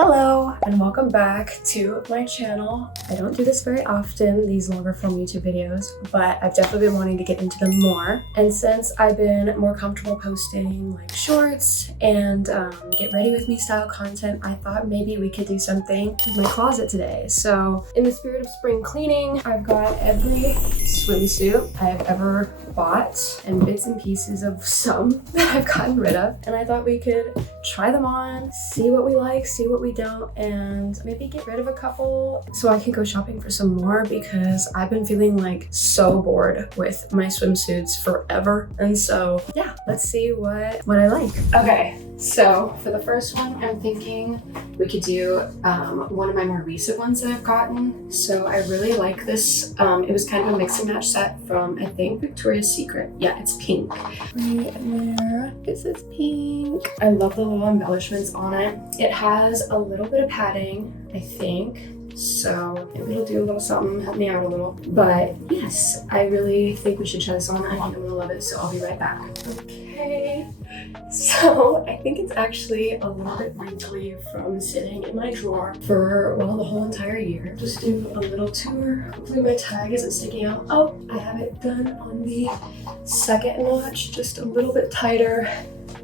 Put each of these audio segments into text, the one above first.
Hello and welcome back to my channel. I don't do this very often, these longer form YouTube videos, but I've definitely been wanting to get into them more. And since I've been more comfortable posting like shorts and get ready with me style content, I thought maybe we could do something with my closet today. So in the spirit of spring cleaning, I've got every swimsuit I've ever bought and bits and pieces of some that I've gotten rid of. And I thought we could try them on, see what we like, see what we don't, and maybe get rid of a couple so I can go shopping for some more, because I've been feeling like so bored with my swimsuits forever. And so yeah, let's see what I like. Okay, so for the first one, I'm thinking we could do one of my more recent ones that I've gotten. So I really like this. It was kind of a mix and match set from, I think, Victoria's Secret. Yeah, it's pink. Right there, this is pink. I love the little embellishments on it. It has a little bit of padding, I think. So maybe it'll do a little something, help me out a little. But yes, I really think we should try this on. I think I'm gonna love it, so I'll be right back. Okay, so I think it's actually a little bit wrinkly from sitting in my drawer for, well, the whole entire year. Just do a little tour. Hopefully my tag isn't sticking out. Oh, I have it done on the second notch, just a little bit tighter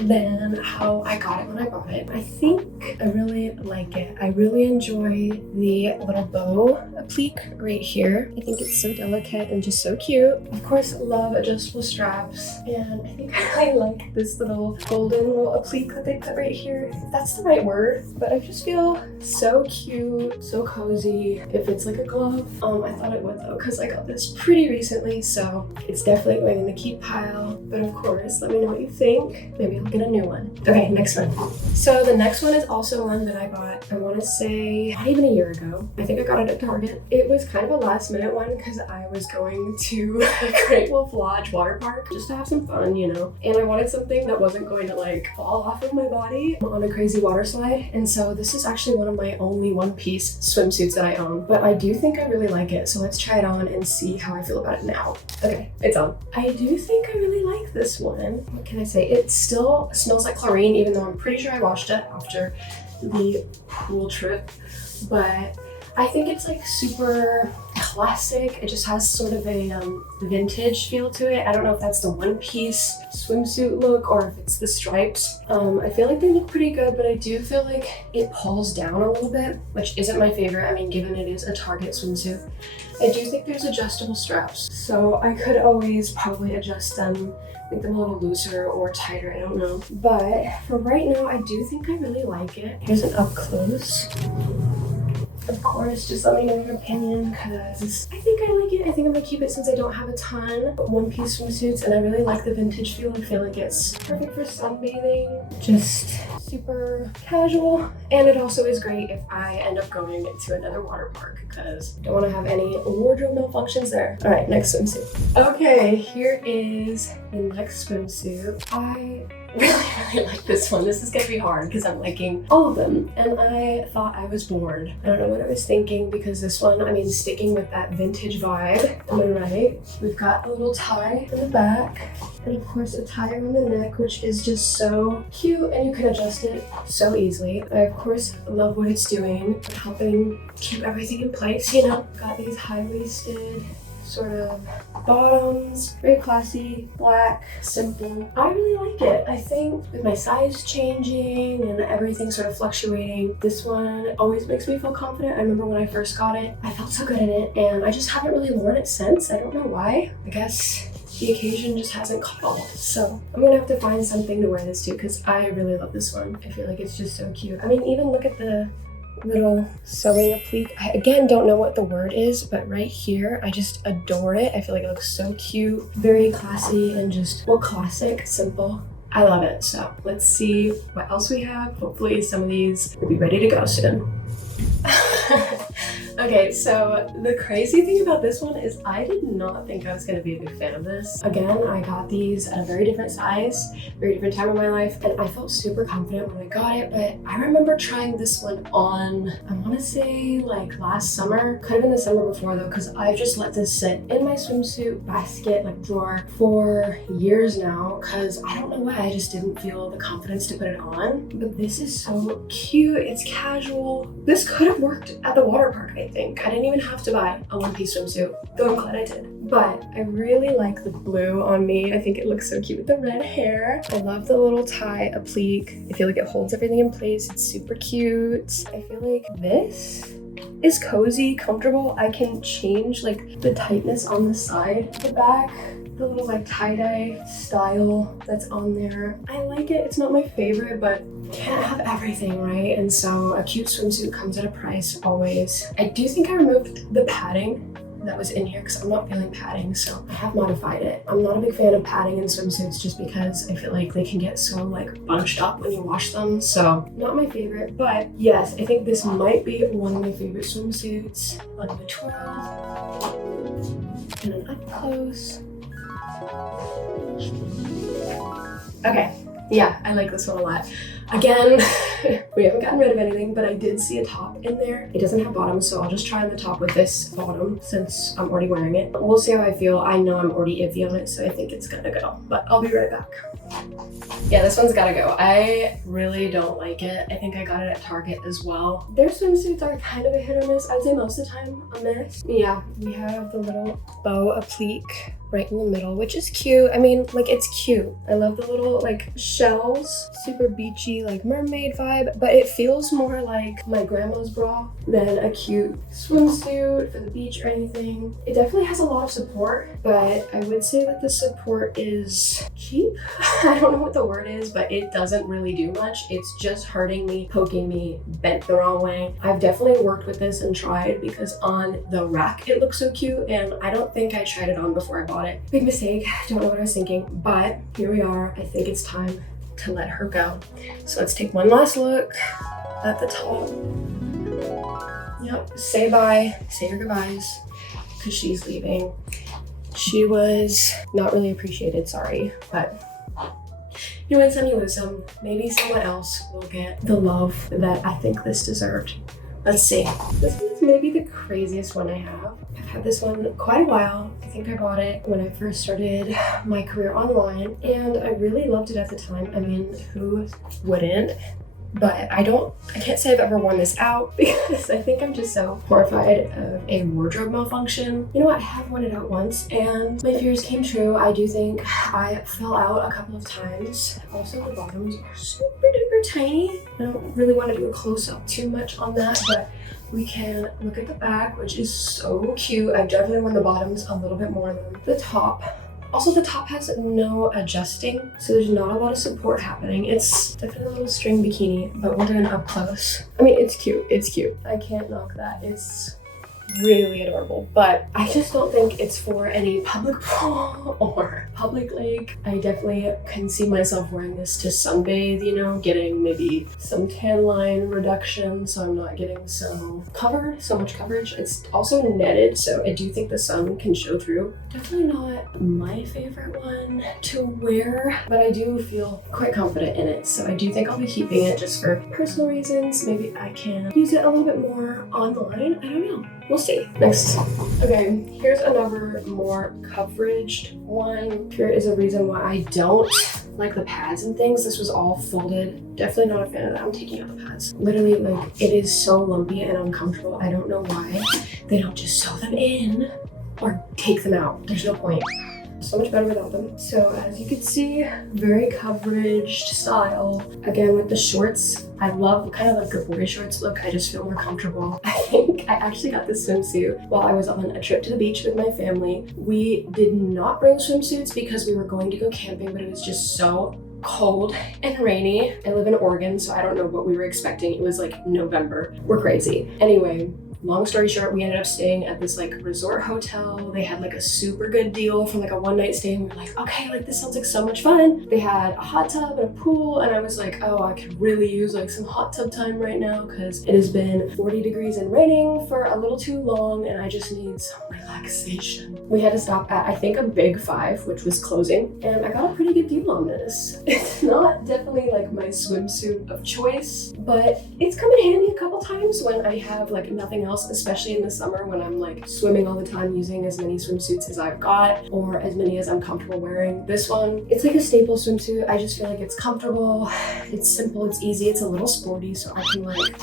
than how I got it when I bought it. I think I really like it. I really enjoy the little bow applique right here. I think it's so delicate and just so cute. Of course, love adjustable straps, and I think I really like this little golden little applique that they put right here. If that's the right word, but I just feel so cute, so cozy. It fits like a glove. I thought it would though, because I got this pretty recently, so it's definitely going in the keep pile. But of course, let me know what you think. Maybe I'll get a new one. Okay, next one. So the next one is also one that I bought, I want to say not even a year ago. I think I got it at Target. It was kind of a last minute one because I was going to Great Wolf Lodge water park just to have some fun, you know, and I wanted something that wasn't going to like fall off of my body on a crazy water slide. And so this is actually one of my only one-piece swimsuits that I own, but I do think I really like it. So let's try it on and see how I feel about it now. Okay, it's on. I do think I really like this one. What can I say? It still smells like chlorine, even though I'm pretty sure I washed it after the pool trip. But I think it's like super classic. It just has sort of a vintage feel to it. I don't know if that's the one-piece swimsuit look or if it's the stripes. I feel like they look pretty good, but I do feel like it pulls down a little bit, which isn't my favorite. I mean, given it is a Target swimsuit. I do think there's adjustable straps, so I could always probably adjust them, make them a little looser or tighter, I don't know. But for right now, I do think I really like it. Here's an up close. Of course, just let me know your opinion, because I think I like it. I think I'm gonna keep it since I don't have a ton of one-piece swimsuits, and I really like the vintage feel. I feel like it's perfect for sunbathing, just super casual. And it also is great if I end up going to another water park, because I don't want to have any wardrobe malfunctions there. All right, next swimsuit. Okay, here is the next swimsuit. I really like this one. This is gonna be hard because I'm liking all of them, and I thought I was bored. I don't know what I was thinking, because this one, I mean, sticking with that vintage vibe. Am I right? We've got a little tie in the back, and of course a tie around the neck, which is just so cute, and you can adjust it so easily. I of course love what it's doing, helping keep everything in place, you know. Got these high-waisted sort of bottoms, very classy, black, simple. I really like it. I think with my size changing and everything sort of fluctuating, this one always makes me feel confident. I remember when I first got it, I felt so good in it, and I just haven't really worn it since. I don't know why. I guess the occasion just hasn't called. So I'm gonna have to find something to wear this to, because I really love this one. I feel like it's just so cute. I mean, even look at the little sewing applique. I again don't know what the word is, but right here, I just adore it. I feel like it looks so cute, very classy, and just, well, classic, simple. I love it. So let's see what else we have. Hopefully some of these will be ready to go soon. Okay, so the crazy thing about this one is I did not think I was going to be a big fan of this. Again, I got these at a very different size, very different time of my life, and I felt super confident when I got it, but I remember trying this one on, I want to say like last summer, could have been the summer before though, because I've just let this sit in my swimsuit basket, like drawer, for years now, because I don't know why, I just didn't feel the confidence to put it on. But this is so cute, it's casual. This could have worked at the water park, I think. I didn't even have to buy a one-piece swimsuit, though I'm glad I did. But I really like the blue on me. I think it looks so cute with the red hair. I love the little tie applique. I feel like it holds everything in place. It's super cute. I feel like this is cozy, comfortable. I can change like the tightness on the side, the back, the little like tie-dye style that's on there. I like it. It's not my favorite, but can't have everything, right? And so a cute swimsuit comes at a price always. I do think I removed the padding that was in here because I'm not feeling padding, so I have modified it. I'm not a big fan of padding in swimsuits just because I feel like they can get so like bunched up when you wash them, so not my favorite. But yes, I think this might be one of my favorite swimsuits. On the twirl and an up close. Okay, yeah, I like this one a lot. Again, we haven't gotten rid of anything, but I did see a top in there. It doesn't have bottoms, so I'll just try on the top with this bottom since I'm already wearing it. We'll see how I feel. I know I'm already iffy on it, so I think it's gonna go, but I'll be right back. Yeah, this one's gotta go. I really don't like it. I think I got it at Target as well. Their swimsuits are kind of a hit or miss. I'd say most of the time a miss. Yeah, we have the little bow applique right in the middle, which is cute. I mean, like, it's cute. I love the little like shells, super beachy, like mermaid vibe, but it feels more like my grandma's bra than a cute swimsuit for the beach or anything. It definitely has a lot of support, but I would say that the support is cheap. I don't know what the word is, but it doesn't really do much. It's just hurting me, poking me, bent the wrong way. I've definitely worked with this and tried because on the rack it looks so cute, and I don't think I tried it on before I bought it. Big mistake, don't know what I was thinking, but here we are. I think it's time to let her go. So let's take one last look at the top. Yep, say bye, say your goodbyes, because she's leaving. She was not really appreciated, sorry, but you win some, you lose some. Maybe someone else will get the love that I think this deserved. Let's see. This is maybe the craziest one I have. I've had this one quite a while. I think I bought it when I first started my career online, and I really loved it at the time. I mean, who wouldn't? But I can't say I've ever worn this out because I think I'm just so horrified of a wardrobe malfunction. You know what, I have worn it out once and my fears came true. I do think I fell out a couple of times. Also, the bottoms are super duper tiny. I don't really want to do a close up too much on that, but we can look at the back, which is so cute. I've definitely worn the bottoms a little bit more than the top. Also, the top has no adjusting, so there's not a lot of support happening. It's definitely a little string bikini, but we'll do an up close. I mean, it's cute, it's cute. I can't knock that. It's really adorable, but I just don't think it's for any public pool or public lake. I definitely can see myself wearing this to sunbathe, you know, getting maybe some tan line reduction so I'm not getting so much coverage. It's also netted, so I do think the sun can show through. Definitely not my favorite one to wear, but I do feel quite confident in it, so I do think I'll be keeping it just for personal reasons. Maybe I can use it a little bit more online. I don't know. We'll see. Next. Okay, here's another more coveraged one. Here is a reason why I don't like the pads and things. This was all folded. Definitely not a fan of that. I'm taking out the pads. Literally, like, it is so lumpy and uncomfortable. I don't know why they don't just sew them in or take them out. There's no point. So much better without them. So as you can see, very coveraged style. Again, with the shorts, I love kind of like a boy shorts look. I just feel more comfortable. I think I actually got this swimsuit while I was on a trip to the beach with my family. We did not bring swimsuits because we were going to go camping, but it was just so cold and rainy. I live in Oregon, so I don't know what we were expecting. It was like November. We're crazy. Anyway, Long story short, we ended up staying at this like resort hotel. They had like a super good deal for like a one-night stay, and we were like, okay, like this sounds like so much fun. They had a hot tub and a pool, and I was like, oh, I could really use like some hot tub time right now because it has been 40 degrees and raining for a little too long, and I just need some relaxation. We had to stop at, I think, a Big Five, which was closing, and I got a pretty good deal on this. It's not definitely like my swimsuit of choice, but it's come in handy a couple times when I have like nothing else, especially in the summer when I'm like swimming all the time using as many swimsuits as I've got or as many as I'm comfortable wearing. This one, it's like a staple swimsuit. I just feel like it's comfortable, it's simple, it's easy, it's a little sporty, so I can like,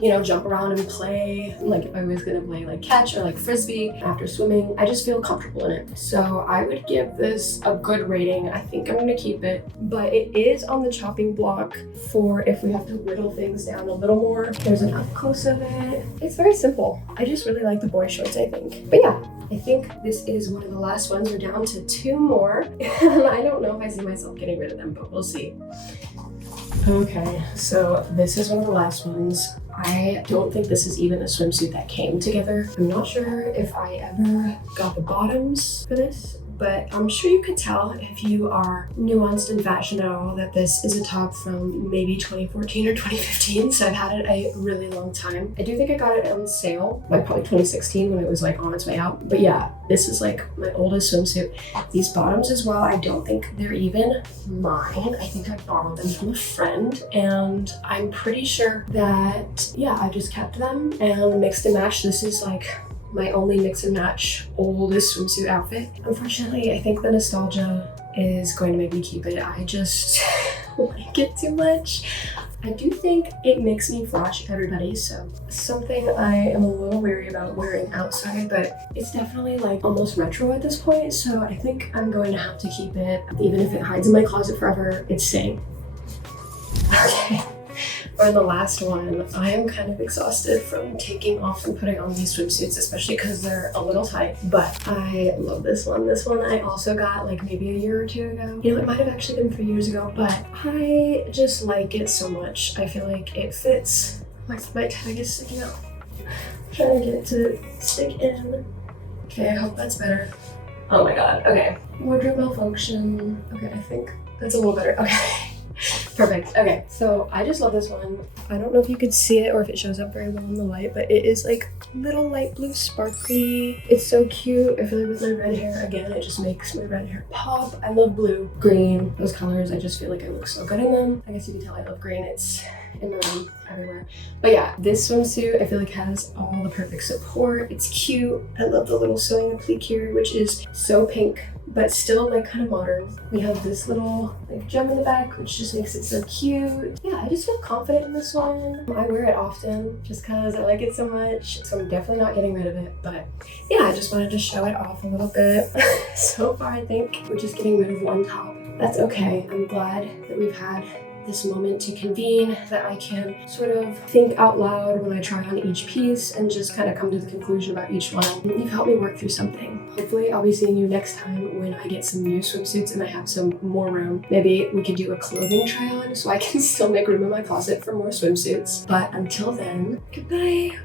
you know, jump around and play. Like if I was gonna play like catch or like frisbee after swimming, I just feel comfortable in it. So I would give this a good rating. I think I'm gonna keep it, but it is on the chopping block for if we have to whittle things down a little more. There's an up close of it. It's very simple. I just really like the boy shorts, I think. But yeah, I think this is one of the last ones. We're down to 2 more. I don't know if I see myself getting rid of them, but we'll see. Okay, so this is one of the last ones. I don't think this is even a swimsuit that came together. I'm not sure if I ever got the bottoms for this, but I'm sure you could tell if you are nuanced in fashion at all that this is a top from maybe 2014 or 2015, so I've had it a really long time. I do think I got it on sale, like probably 2016 when it was like on its way out. But yeah, this is like my oldest swimsuit. These bottoms as well, I don't think they're even mine. I think I borrowed them from a friend, and I'm pretty sure that, yeah, I just kept them and mixed and matched. This is like my only mix and match oldest swimsuit outfit. Unfortunately, I think the nostalgia is going to make me keep it. I just like it too much. I do think it makes me flash everybody, so something I am a little wary about wearing outside, but it's definitely like almost retro at this point, so I think I'm going to have to keep it. Even if it hides in my closet forever, it's staying. Okay. For the last one, I am kind of exhausted from taking off and putting on these swimsuits, especially because they're a little tight, but I love this one. This one I also got like maybe a year or 2 ago. You know, it might have actually been 3 years ago, but I just like it so much. I feel like it fits. My tag is sticking out. I'm trying to get it to stick in. Okay, I hope that's better. Oh my god, okay. Wardrobe malfunction. Okay, I think that's a little better. Okay. Perfect. Okay, so I just love this one. I don't know if you could see it or if it shows up very well in the light, but it is like little light blue sparkly. It's so cute. I feel like with my red hair, again, it just makes my red hair pop. I love blue, green, those colors. I just feel like I look so good in them. I guess you can tell I love green. It's in my room everywhere. But yeah, this swimsuit I feel like has all the perfect support. It's cute. I love the little sewing applique here, which is so pink, but still like kind of modern. We have this little like gem in the back, which just makes it so cute. Yeah, I just feel confident in this one. I wear it often just because I like it so much, so I'm definitely not getting rid of it. But yeah, I just wanted to show it off a little bit. So far, I think we're just getting rid of one top. That's okay. I'm glad that we've had this moment to convene, that I can sort of think out loud when I try on each piece and just kind of come to the conclusion about each one. You've helped me work through something. Hopefully I'll be seeing you next time when I get some new swimsuits and I have some more room. Maybe we could do a clothing try on so I can still make room in my closet for more swimsuits. But until then, goodbye.